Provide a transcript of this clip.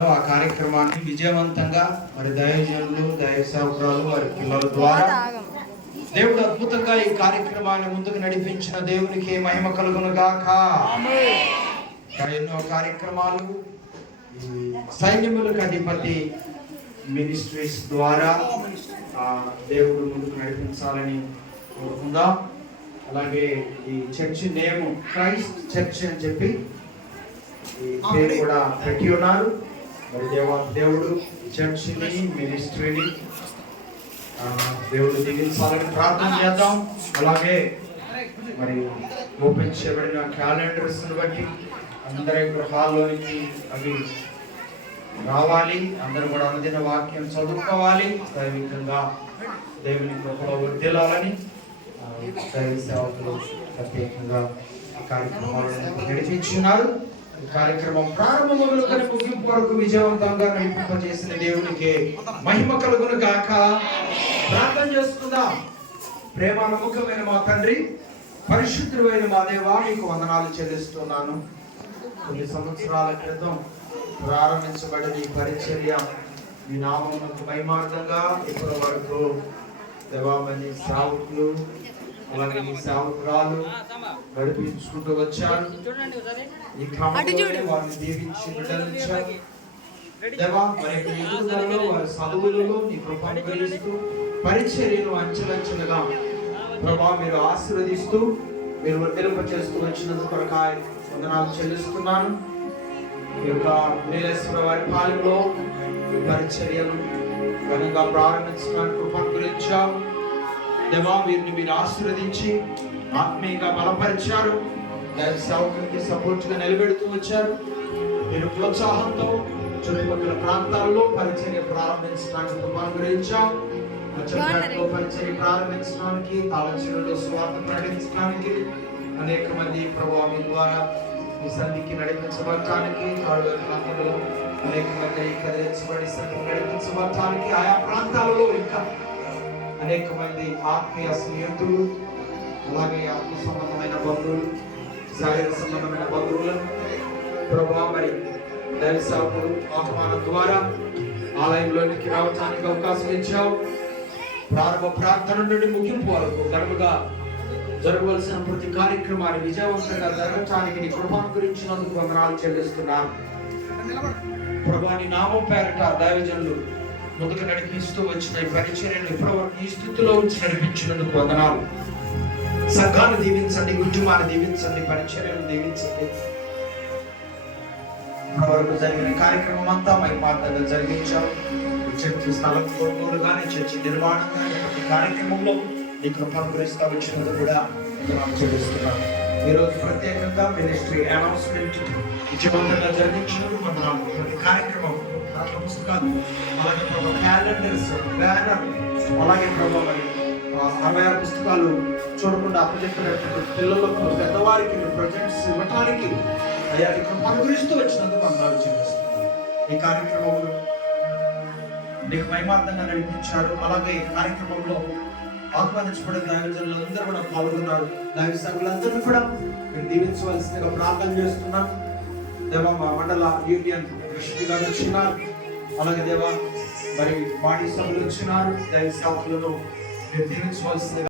ఆ కార్యక్రమాన్ని విజయవంతంగా మరి దయోజనులు దయ సేవకురాలు వారి పిల్లల ద్వారా దేవుడు అద్భుతంగా ఈ కార్యక్రమాన్ని ముందుకు నడిపించిన దేవునికి మహిమ కలుగును గాక ఎన్నో కార్యక్రమాలు సైన్యములకు అధిపతి మినిస్ట్రీస్ ద్వారా ఆ, దేవుడు ముందుకు నడిపించాలని కోరుకుందాం. అలాగే ఈ చర్చ్ నేమ్ క్రైస్ట్ చర్చ్ అని చెప్పి పేరు కూడా పెట్టి ఉన్నారు. మరి దేవ దేవుడు చర్చిని మినిస్ట్రీని దేవుడు దీవించాలని ప్రార్థన చేద్దాం. అలాగే మరి ఓపెన్ చేయబడిన క్యాలెండర్స్ బట్టి అందరి గృహాల్లోనికి అవి రావాలి. అందరూ కూడా అనుదిన వాక్యం చదువుకోవాలి. దైవికంగా దేవుని కృపలో వర్దిల్లాలని దైవ సేవకులు ప్రత్యేకంగా కార్యక్రమాలను నడిపించున్నారు. కార్యక్రమం ప్రారంభంలో కానీ ముగింపు వరకు విజయవంతంగా నడిపింపజేసిన దేవునికి మహిమ కలుగును గాక. ప్రార్థన చేసుకుందాం. ప్రేమ నమ్మకమైన మా తండ్రి పరిశుద్ధుడైన మా దేవా మీకు వందనాలు చెల్లిస్తున్నాను. కొన్ని సంవత్సరాల క్రితం ప్రారంభించబడిన ఈ పరిచర్య మీ నామమునకు మహిమార్థంగా ఇప్పటి వరకు దేవామని సేవకులు అలాగే ఈ సేవకురాలు నడిపించుకుంటూ వచ్చారు ఈ క్రమంలోనే వారిని దీవించి బిడ్డలించారు దేవా మరి యొక్క ఎదుగుదలలో వారి చదువులలో నీ కృప అనుగ్రహిస్తూ పరిచర్యను అంచెలంచెలుగా ప్రభా మీరు ఆశీర్వదిస్తూ మీరు వర్తింప చేస్తూ వచ్చినందుకు కొరకాయ వందనాలు చెల్లిస్తున్నాను. ఈ యొక్క నీలేశ్వర వారి పాలెంలో ఈ పరిచర్యను ఘనంగా ప్రారంభించడానికి కృప అనుగ్రహించావు. దేవా వీరిని మీరు ఆశీర్వదించి ఆత్మీయంగా బలపరిచారు. దైవ సేవకునికి సపోర్ట్గా నిలబెడుతూ వచ్చారు. మీరు ప్రోత్సాహంతో చుట్టుపక్కల ప్రాంతాల్లో పరిచర్య ప్రారంభించడానికి అనుగ్రహించాం. లచ్చపేటలో పరిచర్య ప్రారంభించడానికి ఆలోచనలో స్వార్థ ప్రకటించడానికి అనేక మంది ప్రభావం ద్వారా ఈ సంధికి నడిపించబడటానికి ఆడు ప్రాంతంలో అనేక మంది కదిలించబడి సంధికి నడిపించబడటానికి ఆయా ప్రాంతాలలో ఇంకా అనేక మంది ఆత్మీయ స్నేహితులు అలాగే ఆత్మ సంబంధమైన బంధువులు శారీర సంబంధమైన బంధువులను ప్రభా మరి దైవ సేవకుడు ఆహ్వానం ద్వారా ఆలయంలోనికి రావడానికి అవకాశం ఇచ్చావు. ప్రారంభ ప్రార్థన నుండి ముగింపు వరకు గడువుగా జరగవలసిన ప్రతి కార్యక్రమాన్ని విజయవంతంగా జరగటానికి నీ కృపను గురించినందుకు వందనాలు చెల్లిస్తున్నాను. ప్రభా నీ నామం పేరట దైవజనులు ముందుకు నడిపిస్తూ వచ్చిన ఈ పరిచర్యను ఇప్పటివరకు ఈ స్థితిలో ఉంచి నడిపించినందుకు వందనాలు. సంఘాలు దీవించండి కుటుంబాన్ని దీవించండి పరిచర్యను దీవించండి. ఇప్పటివరకు జరిగిన కార్యక్రమం అంతా మహిమార్థంగా జరిగించాం. చర్చి స్థలం కొనుగోలు కానీ చర్చి నిర్మాణం ప్రతి కార్యక్రమంలో నీ కృపను గురిస్తా వచ్చినందుకు కూడా వందనాలు చెల్లిస్తున్నాను ఈరోజు ప్రత్యేకంగా మినిస్ట్రీ అనౌన్స్మెంట్ విజయవంతంగా జరిగించినందుకు వందనాలు. ప్రతి కార్యక్రమం పుస్తకాలు అలాగే ప్రభావ క్యాలెండర్స్ బ్యానర్ అలాగే ప్రభావ మరి అరవై ఆరు పుస్తకాలు చూడకుండా అప్పచెప్పినటువంటి పిల్లలకు పెద్దవారికి ప్రొజెక్ట్స్ ఇవ్వటానికి అయ్యా ఇక్కడ కృపను గురిస్తూ వచ్చినందుకు వందనాలు చెల్లిస్తున్నాను. ఈ కార్యక్రమంలో నీకు మహిమార్థంగా నడిపించారు. అలాగే ఈ కార్యక్రమంలో ఆహ్వానించబడిన దైవజనులు అందరూ కూడా పాల్గొన్నారు. దైవ సభ్యులందరూ కూడా మీరు దీవించవలసిందిగా ప్రార్థన చేస్తున్నాం దేవ మా మండల యూనియన్ కృష్ణ గారు అలాగే దేవా మరి బాడీ సభలు వచ్చినారు దైవ సేవకులను మీరు దీవించవలసిందిగా